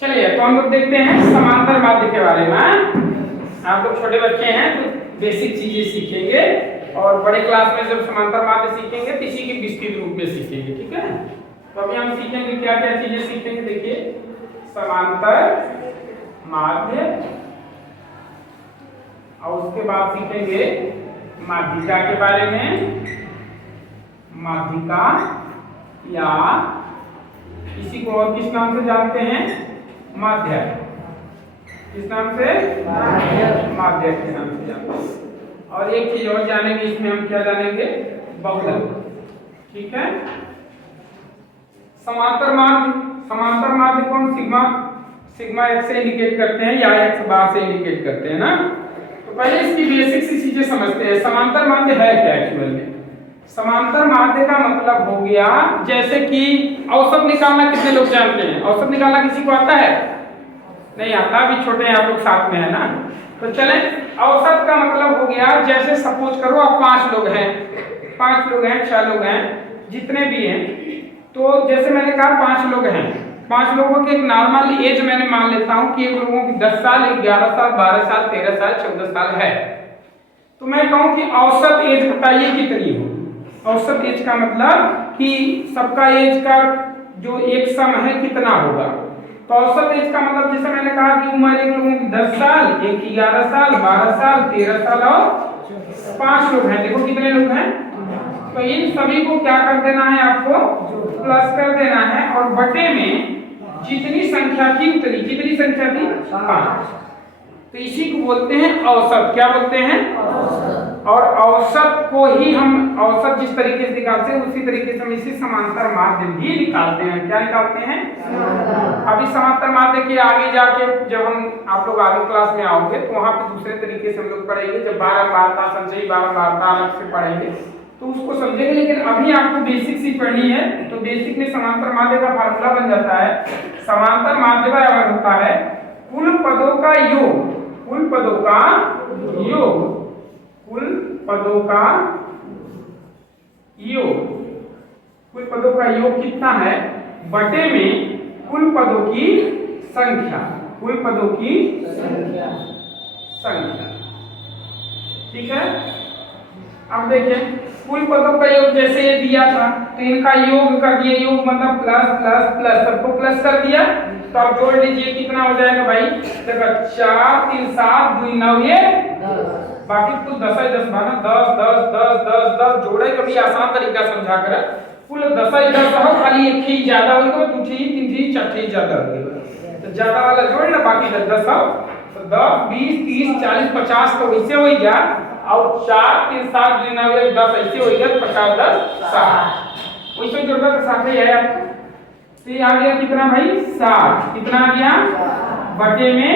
चलिए तो हम लोग देखते हैं समांतर माध्य के बारे में। आप लोग छोटे बच्चे हैं तो बेसिक चीजें सीखेंगे और बड़े क्लास में जब समांतर माध्य सीखेंगे तो इसी की विस्तृत रूप में सीखेंगे, ठीक है। तो अभी हम सीखेंगे क्या क्या चीजें सीखेंगे। देखिए समांतर माध्य और उसके बाद सीखेंगे माध्यिका के बारे में। माध्यिका या इसी को और किस नाम से जानते हैं? माध्य। किस नाम से? माध्य के नाम से जानते हैं। और एक चीज और जानेंगे, इसमें हम क्या जानेंगे? बहुलक, ठीक है। समांतर माध्य को हम सिग्मा x से इंडिकेट करते हैं या x बार से इंडिकेट करते हैं ना। तो पहले इसकी बेसिक सी चीजें समझते हैं। समांतर माध्य है क्या एक्चुअल में? समांतर माध्य का मतलब हो गया जैसे कि औसत निकालना कितने लोग जानते हैं? औसत निकालना किसी को आता है? नहीं आता, अभी छोटे हैं आप लोग, साथ में है ना। तो चले, औसत का मतलब हो गया जैसे सपोज करो आप 5 लोग हैं, 6 लोग हैं, जितने भी हैं। तो जैसे मैंने कहा 5 लोग हैं, 5 लोगों की एक नॉर्मल एज मैंने मान लेता हूं कि एक लोगों की 10 साल, 11 साल, 12 साल, 13 साल, 14 साल है। तो मैं कहूं कि औसत एज बताइए कितनी हो। औसत एज का मतलब कि सबका एज का जो एक सम है कितना होगा। तो औसत एज का मतलब जैसे मैंने कहा कि उम्र एक लोगों की 10 साल, एक की 11 साल, 12 साल, 13 साल और 5 लोग हैं। देखो कितने लोग हैं। तो इन सभी को क्या कर देना है? आपको प्लस कर देना है और बटे में जितनी संख्या थी उतनी। कितनी संख्या थी? 5। तो इसी को बोलते हैं औसत। क्या बोलते हैं? और औसत को ही हम औसत जिस तरीके से निकालते हैं उसी तरीके से हम इसी समांतर माध्य भी निकालते हैं। क्या निकालते हैं? अभी समांतर माध्य के आगे जाके जब हम आप लोग आगे क्लास में आओगे तो वहां पे दूसरे तरीके से हम लोग पढ़ेंगे। जब बारंबारता संचयी बारंबारता अलग से पढ़ेंगे तो उसको समझेंगे। लेकिन अभी आपको बेसिक सी पढ़नी है। तो बेसिक में समांतर माध्य का फार्मूला बन जाता है। समांतर माध्य बराबर होता है कुल पदों का योग। कुल पदों का योग। कुल पदों का योग। कुल पदों का योग कितना है? बटे में कुल पदों की संख्या। कुल पदों की संख्या, ठीक है। अब देखिए कुल पदों का योग जैसे ये दिया था तो इनका योग कर दिए। योग मतलब प्लस प्लस प्लस, सबको प्लस कर दिया। तो आप जोड़ लीजिए कितना हो जाएगा भाई? देखो 4 3 7 2 9 ये 10। बाकी कुल 10 है, 10 भागा 10 10 10 10 10 जोड़े कभी आसान तरीका समझा कर कुल 10 है 10 हो। खाली एक ही ज्यादा होगा, 2 3 3 3 4 3 ज्यादा होगा। तो ज्यादा वाला जोड़ ना, बाकी 10 10 हो। तो 10 20 30 40 50 तो वैसे हो गया। और 4 3 7 2 9 10 ऐसे हो गया। 50 10 60 वैसे जोड़ना तो 60 ही है आपको। तो ये आ गया कितना भाई? 60। कितना आ गया? बटे में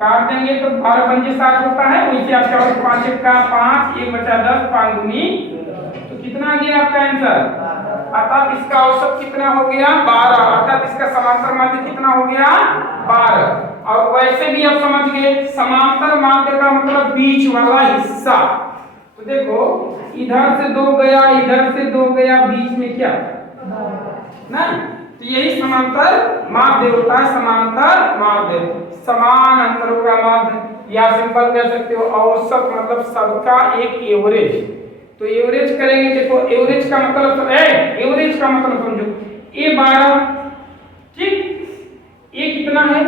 काट देंगे तो 12 पंजे 60 होता है। वैसे आपका 5 1 का 5, 1 बचा 10, 5 दूनी। तो कितना आ गया आपका आंसर? अर्थात इसका औसत कितना हो गया? 12। अर्थात इसका समांतर माध्य कितना हो गया? 12। और वैसे भी आप समझ गए समांतर माध्य का मतलब बीच वाला हिस्सा। तो देखो इधर से 2 गया, इधर से 2 गया, बीच में क्या ना। तो यही समांतर माध्य होता है। समांतर माध्य समान अंतरों का माध्य, या सिंपल कह सकते हो औसत मतलब सबका एक एवरेज। तो एवरेज करेंगे। देखो एवरेज का मतलब एवरेज का मतलब समझो ये 12, ठीक। ये कितना है?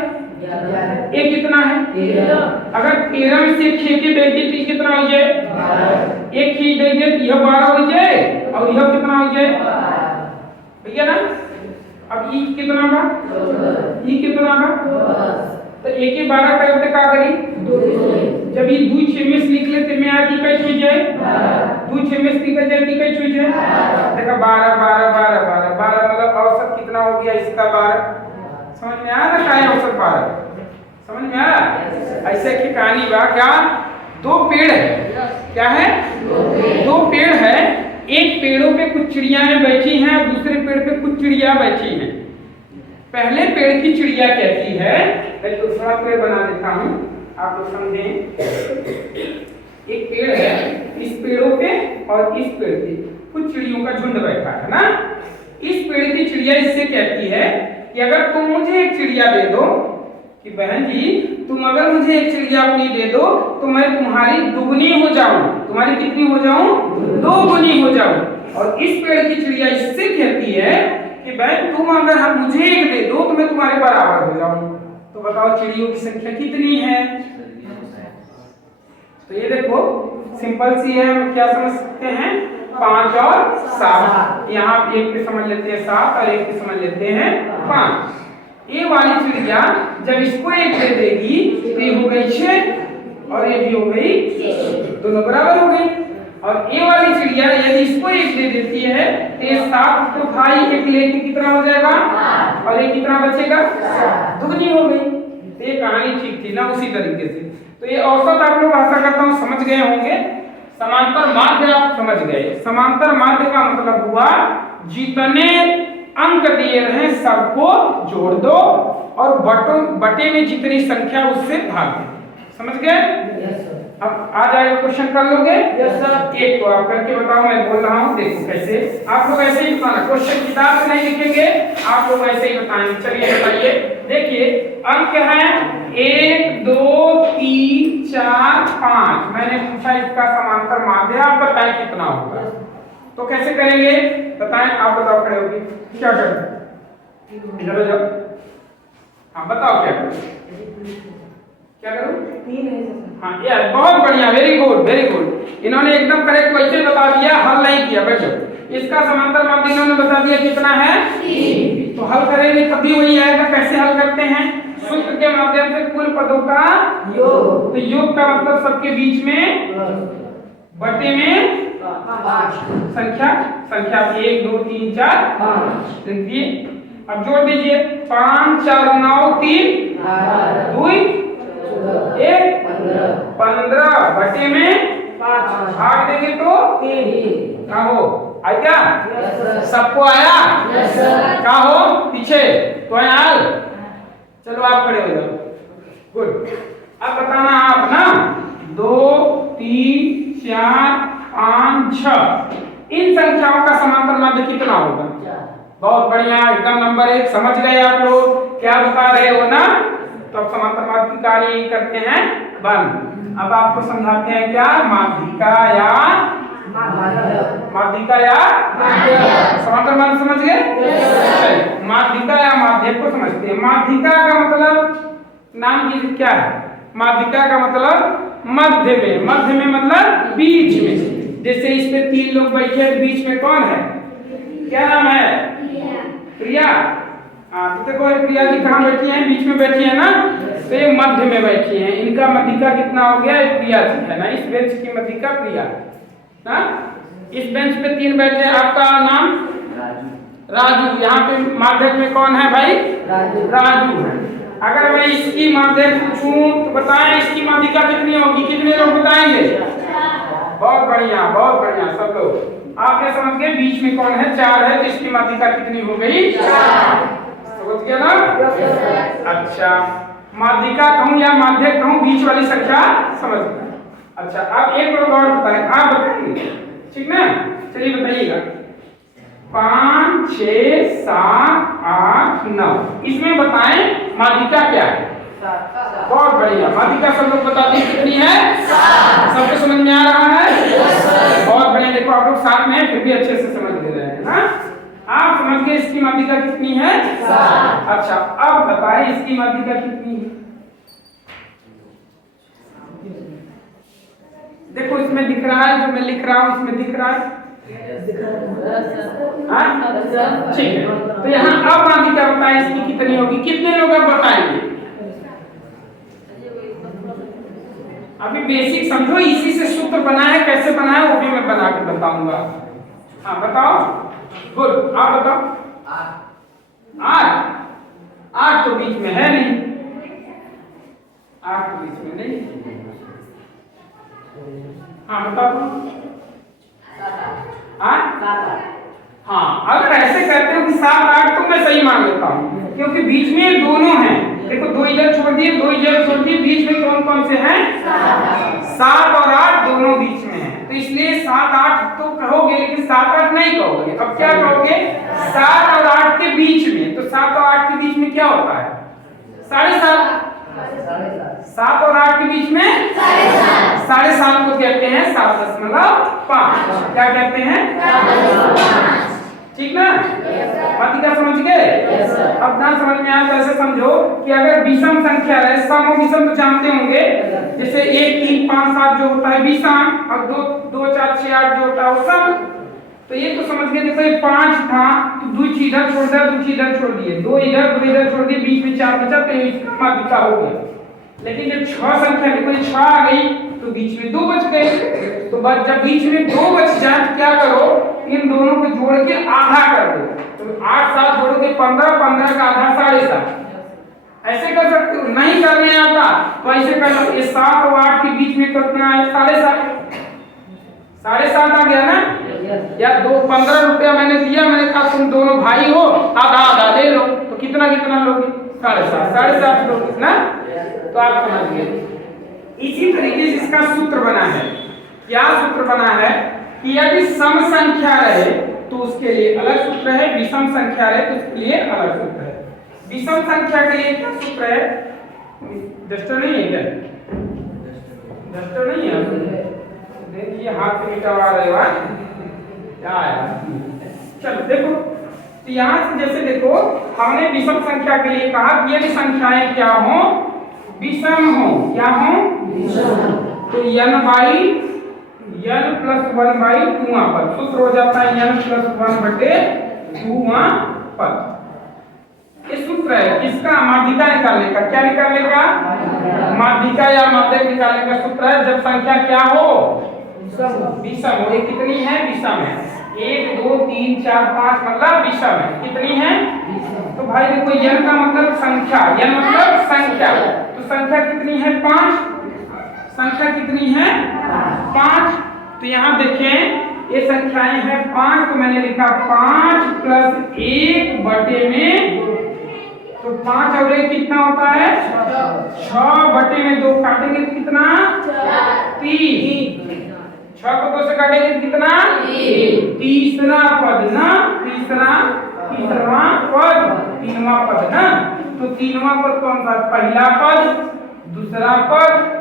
ये कितना है? 13। अगर 13 में से 6 के दे दी तो कितना हो जाए? 12। एक ही दे दे तो यह 12 हो जाए और यह कितना हो जाए? ठीक है ना। अब ई कितना का? ई कितना का? तो 1 के 12 करते का करी? 2। जब ये 2 6 में लिख लेते में आती कैसे हो जाए? 2 6 में लिख जाती कैसे हो जाए? देखो 12 12 12 12 12 मतलब औसत कितना हो गया इसका? 12। समझ में आया ना क्या है औसत? 12 समझ में आया। ऐसे की कहानी बा क्या? 2 पेड़ है। क्या है? 2 पेड़ है। एक पेड़ों पे कुछ चिड़ियाएं बैठी हैं और दूसरे पेड़ पे कुछ चिड़िया बैठी हैं। पहले पेड़ की चिड़िया कहती है, मैं दूसरा पेड़ बना देता हूं आप लोग समझें। एक पेड़ है, इस पेड़ों पे और इस पेड़ पे कुछ चिड़ियों का झुंड बैठा है ना। इस पेड़ की चिड़िया इससे कहती है कि अगर तुम मुझे एक चिड़िया दे दो, कि बहन जी तुम अगर मुझे एक चिड़िया अपनी दे दो तो मैं तुम्हारी दुगनी हो जाऊं। तुम्हारी कितनी हो जाऊं? दो गुनी हो जाऊं। और इस पेड़ की चिड़िया इससे कहती है कि बहन तुम अगर हम मुझे एक दे दो तो मैं तुम्हारे बराबर हो जाऊं। तो बताओ चिड़ियों की संख्या कितनी है? तो ये देखो सिंपल सी है, हम क्या समझ सकते हैं, 5 और 7। यहाँ एक पे समझ लेते हैं 7 और एक पे समझ लेते हैं 5। ये वाली चिड़िया जब इसको एक दे देगी तो ये हो गई 6 और ये भी हो गई, दोनों बराबर हो गई। और ये वाली चिड़िया यदि इसको एक दे देती है तो ये 7 को भाई एक लेके कितना हो जाएगा और ये कितना बचेगा, दुगनी हो गई। तो ये कहानी ठीक थी ना, उसी तरीके से। तो ये औसत आप लोग आशा करता हूँ समझ गए होंगे। समांतर माध्य आप समझ गए। समांतर माध्य का मतलब हुआ जितने अंक दिए रहे सबको जोड़ दो और बटे में जितनी संख्या उससे भाग दो। समझ गए? अब आ जाएगा क्वेश्चन कर लोगे? Yes sir. एक तो आप करके बताओ, मैं बोल रहा हूँ देखो कैसे। आप लोग ऐसे ही बताना, क्वेश्चन किताब से नहीं लिखेंगे, आप लोग ऐसे ही बताएंगे। चलिए बताइए, देखिए अंक है 1 2 3 4 5। मैंने पूछा इसका समांतर माध्य, आप बताएं कितना होगा। तो कैसे करेंगे बताएं, आप बताओ खड़े होके क्या करें। इधर जाओ, हाँ बताओ क्या करूं, क्या करूं? 3 है। हाँ यार बहुत बढ़िया, वेरी गुड वेरी गुड। इन्होंने एकदम करेक्ट क्वेश्चन बता दिया, हल नहीं किया। बैठो, इसका समांतर माध्य इन्होंने बता दिया कितना है 3। तो हल करेंगे तब भी वही आएगा। कैसे हल करते हैं? सूत्र के माध्यम से कुल पदों का योग। तो योग का मतलब सबके बीच में बटे में संख्या 1 2 3 4 5 लिखिए। अब जोड़ दीजिए 5 4 9 3 2 1 15 बटे में 5 भाग देंगे तो 3। क्या हो आया क्या? सबको आया? क्या हो पीछे तो आया? चलो आप खड़े हो जाओ। गुड। अब बताना आप ना 2 3 4 5 6 इन संख्याओं का समांतर माध्य कितना होगा? बहुत बढ़िया, एकदम नंबर 1। समझ गए आप लोग क्या बता रहे हो ना? तो अब समांतर माध्य की कार्य करते हैं बंद। अब आपको समझाते हैं क्या, माध्यिका या समांतर माध्य समझ गए? माध्यिका या माध्य को समझते हैं। माध्यिका का मतलब नाम की क्या है? माध्यिका का मतलब मध्य में। मध्य में मतलब बीच में। जैसे इस पे 3 लोग बैठे हैं, बीच में कौन है? क्या नाम है? प्रिया। हाँ तो देखो प्रिया जी कहाँ बैठी हैं? बीच में बैठी है ना, तो ये मध्य में बैठी हैं। इनका मध्यिका कितना हो गया? प्रिया जी है ना, इस बेंच की मध्यिका प्रिया ना। इस बेंच पे 3 बैठे हैं, आपका नाम राजू। यहाँ पे माध्यक में कौन है भाई? राजू है। अगर मैं इसकी माध्यक पूछूं तो बताएं इसकी माध्यिका कितनी होगी? कितने लोग बताएंगे? बहुत बढ़िया बहुत बढ़िया सब लोग। आपने समझ गए बीच में कौन है? 4 है, तो इसकी माध्यिका कितनी हो गई? 4। समझ गया ना? अच्छा, माध्यिका कहूं या माध्यक कहूं, बीच वाली संख्या समझ गए। अच्छा अब एक लोग और बताएं, आप बताएंगे ठीक ना? चलिए बताइएगा 5 6 7 8 9 इसमें बताएं माध्यिका क्या है? बहुत बढ़िया, माध्यिका सब लोग बता दें कितनी है? 7। सबको समझ में आ रहा है? बहुत बढ़िया। देखो आप लोग साथ में हैं फिर भी अच्छे से समझ ले रहे हैं ना। आप समझ गए इसकी माध्यिका कितनी है? 7। अच्छा अब बताएं इसकी माध्यिका कितनी है? देखो इसमें दिख रहा है, जो मैं लिख रहा हूँ इसमें दिख रहा है। ठीक है, तो यहाँ अब माध्यिका बताएं इसकी कितनी होगी? कितने लोग अब बताएंगे? अभी बेसिक समझो, इसी से सूत्र बना है, कैसे बना है वो भी मैं बना के बताऊंगा। हाँ बताओ। गुड, आप बताओ। 8 तो बीच में है नहीं, 8 तो बीच में नहीं। हाँ बताओ। 8 हाँ, अगर ऐसे कहते हो कि 7 8 तो मैं सही मान लेता हूँ, क्योंकि बीच में दोनों हैं। देखो 2 इधर छोड़ दिए, 2 इधर छोड़ दिए, बीच में कौन कौन से हैं? 7 और 8 दोनों बीच में हैं। तो इसलिए 7 8 तो कहोगे, लेकिन 7 8 नहीं कहोगे। अब क्या कहोगे? 7 और 8 के बीच में। तो 7 और 8 के बीच में क्या होता है? 7.5। 7 और 8 के बीच में 7.5 को कहते हैं 7.5। क्या कहते हैं? ठीक ना? माध्यिका समझ गए? अब ना समझ में आया तो ऐसे समझो कि अगर विषम संख्या है, सम और विषम तो जानते होंगे, जैसे 1 3 5 7 जो होता है विषम, और 2 2 4 6 8 जो होता है वो सम। तो ये तो समझ गए। देखो ये 5 था तो 2 इधर छोड़ दिया, 2 इधर छोड़ दिए, 2 इधर छोड़ दिए, बीच में 4 बचा, तो इसका माध्यिका हो गया। लेकिन जब 6 संख्या देखो ये 6 आ गई तो बीच में 2 बच गए। तो बस जब बीच में 2 बच जाए तो क्या करो? इन दोनों को जोड़ के आधा कर दो। तो 8 7 जोड़ोगे 15, 15 का आधा 7.5। ऐसे कर सकते हो। नहीं करने आता तो ऐसे कर लो, ये 7 और 8 के बीच में कितना है? 7.5। 7.5 आ गया ना? या 15 रुपया मैंने दिया, मैंने कहा तुम दोनों भाई हो, आधा आधा ले लो। तो कितना लोगे? 7.5 लोगे ना? तो आप समझ गए। इसी तरीके से इसका सूत्र बना है। क्या सूत्र बना है? कि यदि सम संख्या रहे तो उसके लिए अलग सूत्र है, विषम संख्या रहे तो उसके लिए अलग सूत्र है। विषम संख्या के लिए क्या सूत्र है? डस्टर नहीं है क्या? डस्टर नहीं है? देखिए हाथ से मिटवा रहे हो क्या है? चलो देखो, तो यहाँ से जैसे देखो हमने विषम संख्या के लिए कहा कि यदि संख्याएं क्या हो? विषम हो। क्या हो? तो n प्लस 1 बाई 2 पद सूत्र हो जाता है n प्लस 1 बटे 2 पद। ये सूत्र है किसका? माध्यिका निकालने का। क्या निकालने का? माध्यिका या माध्यक निकालने का सूत्र है। जब संख्या क्या हो? विषम हो। ये कितनी है? विषम है। 1 2 3 4 5 मतलब विषम है। कितनी है? तो भाई देखो n का मतलब संख्या, n मतलब संख्या, तो संख्या कितनी है? 5। संख्या कितनी है? 5। तो यहाँ देखें ये संख्याएं हैं 5, तो मैंने लिखा 5 प्लस 1 बटे में, तो 5 और 1 कितना होता है? 6 बटे में 2 काटेंगे तो कितना? 3। 6 को 2 से काटेंगे तो कितना? 3। पद ना? तीसरा पद, 3वां पद ना? तो 3वां पद कौन सा? पहला पद, दूसरा पद,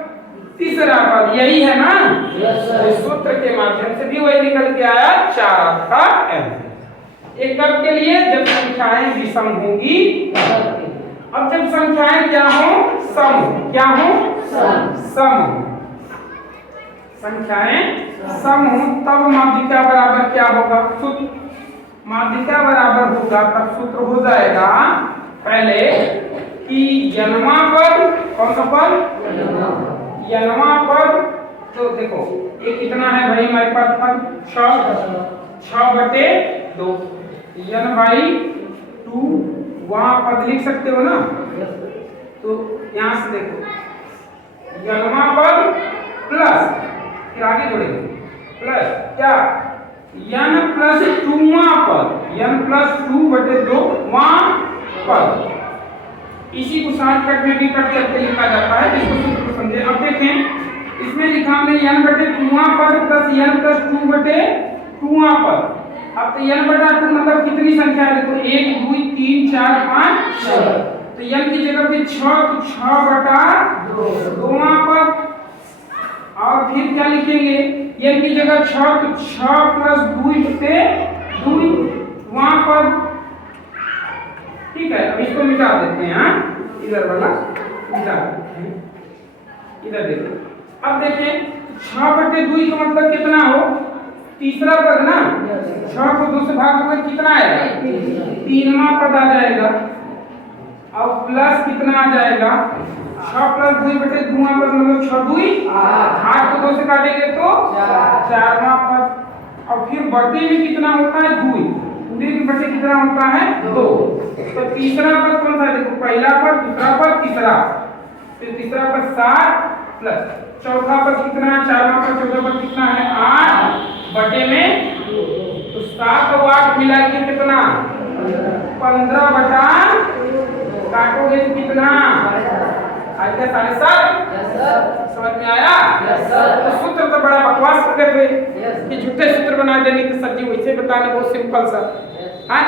तीसरा पद, यही है ना? इस सूत्र के माध्यम से भी वही निकल के आया 4 का m। एक कब के लिए? जब संख्याएं विषम होंगी। अब जब संख्याएं क्या हो? सम। क्या हो? सम। संख्याएं सम हो तब माध्यिका बराबर क्या होगा? सूत्र। माध्यिका बराबर होगा तब सूत्र हो जाएगा पहले कि जन्मा पद, कौन सा पद? यनवा पद। तो देखो ये कितना है भाई हमारे पास पद? 6 बटे 2 n बाई 2। वहां पद लिख सकते हो ना? तो यहां से देखो यनवा पद प्लस, फिर आगे जोड़ेंगे प्लस क्या? n प्लस 2वां पद, n प्लस 2 बटे 2 वां पद। इसी को शॉर्टकट में भी कट करके लिखा जाता है, जिसको सूत्र को समझे। अब देखें इसमें लिखा हमने n बटे 2वां पद प्लस n प्लस 2 बटे 2वां पद। अब तो n बटा 2 मतलब कितनी संख्या है? देखो 1 2 3 4 5 6। तो n की जगह पे 6, तो 6 बटा 2वां पद। और फिर क्या लिखेंगे? n की जगह 6, तो 6 प्लस 2 बटे 2वां पद। ठीक है, अब इसको मिटा देते हैं। इधर वाला मिटा देते हैं। इधर देखो, अब देखिए 6 बटे 2 का मतलब कितना हो? तीसरा पद ना? 6 को 2 से भाग कर कितना आएगा? 3वां पद आ जाएगा। और प्लस कितना आ जाएगा? 6 प्लस 2 बटे 2वां पद मतलब 6 2 8 को 2 से काटेंगे तो 4वां पद। और फिर बटे में कितना होता है? 2। पूरे के बटे कितना होता है? 2। तो तीसरा पद कौन सा है? देखो पहला पद, दूसरा पद, तीसरा। फिर तीसरा पद 7 प्लस चौथा पद कितना है? 4वां पद, चौथा पद कितना है? 8 बटे में 2। तो 7 और 8 मिला के कितना? 15 बटा, काटोगे तो कितना आएगा? 7.5। समझ में आया? तो सूत्र तो बड़ा बकवास करते थे कि झूठे सूत्र बना देने की सर जी वैसे बताने बहुत सिंपल सा है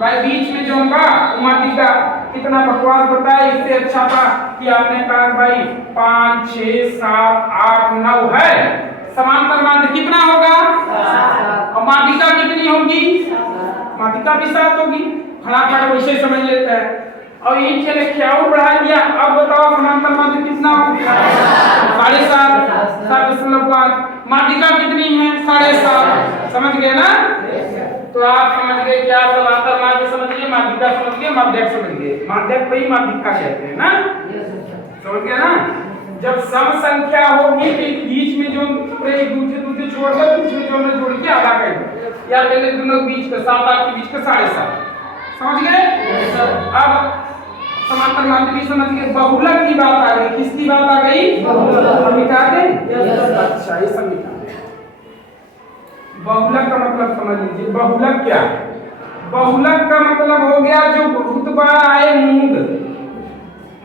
भाई। बीच में जो होगा माध्यिका कितना बकवास बताया, इससे अच्छा था कि आपने कहा भाई 5 6 7 8 9 है, समांतर माध्य कितना होगा और माध्यिका कितनी होगी, माध्यिका भी 7 होगी। फटाफट वैसे समझ लेता है। और ये चले क्या और बढ़ा दिया, अब बताओ समांतर माध्य कितना होगा 7.5 7.5, माध्यिका कितनी है 7.5, समझ गए ना? तो आप समझ गए क्या, समांतर माध्य समझ गए, माध्यिका समझ गए, माध्यक समझ गए। माध्यक को ही माध्यिका कहते हैं ना, समझ गए ना? जब सम संख्या होगी तो बीच में जो एक दूसरे छोड़कर बीच में जो हमने जोड़ के आधा कर दो, या पहले दोनों बीच का 7 8 के बीच का 7.5, समझ गए? अब समांतर माध्य भी समझ गए। बहुलक की बात आ गई, किसकी बात आ गई? बहुलक। मिटा दे? अच्छा ये सब मिटा दे। बहुलक का मतलब समझ लीजिए। बहुलक क्या? बहुलक का मतलब हो गया जो बहुत बार आए मूंद,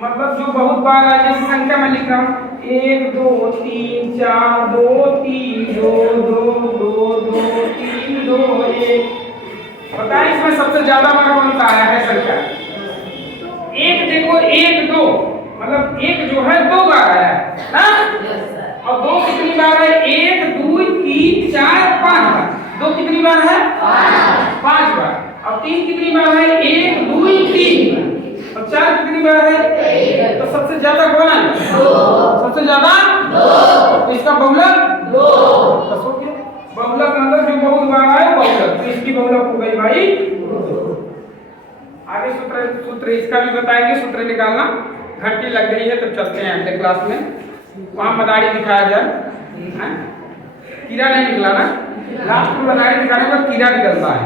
मतलब जो बहुत बार आए, जैसे संख्या में लिख रहा हूँ 1 2 3 4 2 3 2 2 2 2 3 2 1। बताइए इसमें सबसे ज्यादा बार कौन सा आया है संख्या? एक देखो 1 2 मतलब एक जो है 2 बार आया है ना, और 2 कितनी बार है? 1 2 3 4 5 बार। 2 कितनी बार है? 5 बार। और 3 कितनी बार है? 1 2 3। और 4 कितनी बार है? तो सबसे ज्यादा कौन है? 2। सबसे ज्यादा 2। इसका बहुलक 2। बस हो गया। बहुलक मतलब जो बहुत बार आए बहुलक, तो इसकी बहुलक हो गई भाई 2। आगे सूत्र इसका भी बताएंगे, सूत्र निकालना। घंटी लग गई है तो चलते हैं अगले क्लास में, वहां मदारी दिखाया जाए। कीड़ा नहीं निकला ना, लास्ट में मदारी दिखाने पर कीड़ा निकलता है,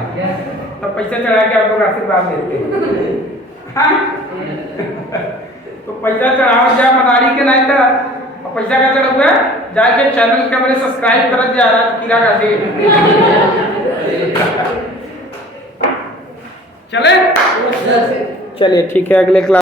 तब पैसा चढ़ा के आप लोग आशीर्वाद देते हैं। तो पैसा चढ़ाओ जा मदारी के नहीं था, और पैसा का चढ़ हुआ जाके चैनल के मेरे सब्सक्राइब कर जा रहा है कीड़ा का चले चलिए ठीक है, अगले क्लास